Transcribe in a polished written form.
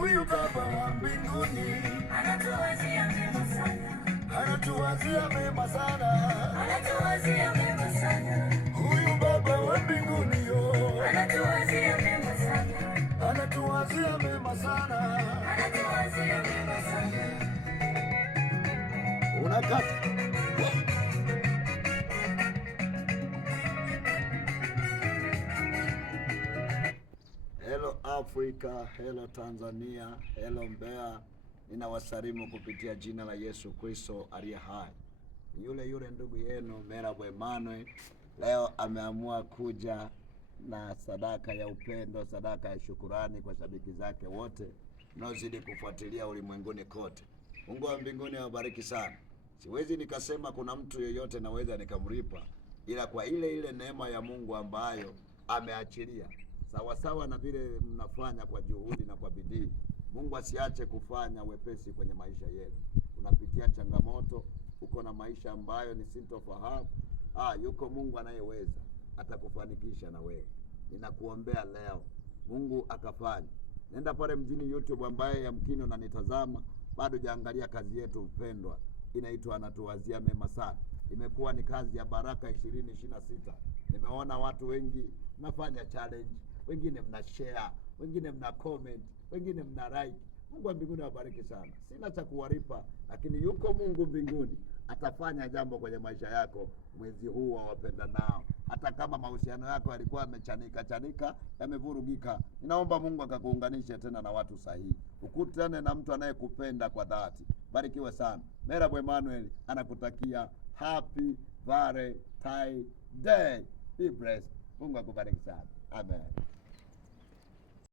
Huyu Baba wa mbinguni anatuwazia mema sana, anatuwazia mema sana, anatuwazia mema sana. Huyu Baba wa mbinguni anatuwazia mema sana, anatuwazia mema sana, anatuwazia mema sana. Unakata Hello Africa, hello Tanzania, hello Mbeya. Ninawasalimu kupitia jina la Yesu Kristo aliye hai. Yule ndugu yenu Merabo Emmanuel leo ameamua kuja na sadaka ya upendo, sadaka ya shukurani kwa shabiki zake wote mnaozidi kufuatilia ulimwenguni kote. Mungu wa mbinguni awabariki sana. Siwezi nikasema kuna mtu yeyote naweza nikamlipa, ila kwa ile neema ya Mungu ambayo ameachilia sawasawa na vile mnafanya kwa juhudi na kwa bidii. Mungu asiache kufanya wepesi kwenye maisha yetu. Unapitia changamoto, uko na maisha ambayo ni sintofahamu. Yuko Mungu anayeweza, atakufanikisha na wewe. Ninakuombea leo Mungu akafanya. Nenda pale mjini YouTube ambaye yamkini unanitazama, bado jaangalia kazi yetu mpendwa. Inaitwa Anatuwazia Mema Sana. Imekuwa ni kazi ya baraka 2026. Nimeona watu wengi mnafanya challenge, wengine mna share, wengine mna comment, wengine mna like. Mungu wa mbinguni awabariki sana. Sina cha kuwalipa, lakini yuko Mungu mbinguni atafanya jambo kwenye maisha yako mwezi huu wa wapenda nao. Hata kama mahusiano yako yalikuwa yamechanika, yamevurugika, ninaomba Mungu akakuunganishe tena na watu sahihi. Ukutane na mtu anayekupenda kwa dhati. Barikiwe sana. Merabo Emmanuel anakutakia happy Valentine Day. Be blessed. Mungu akubariki sana. Amen.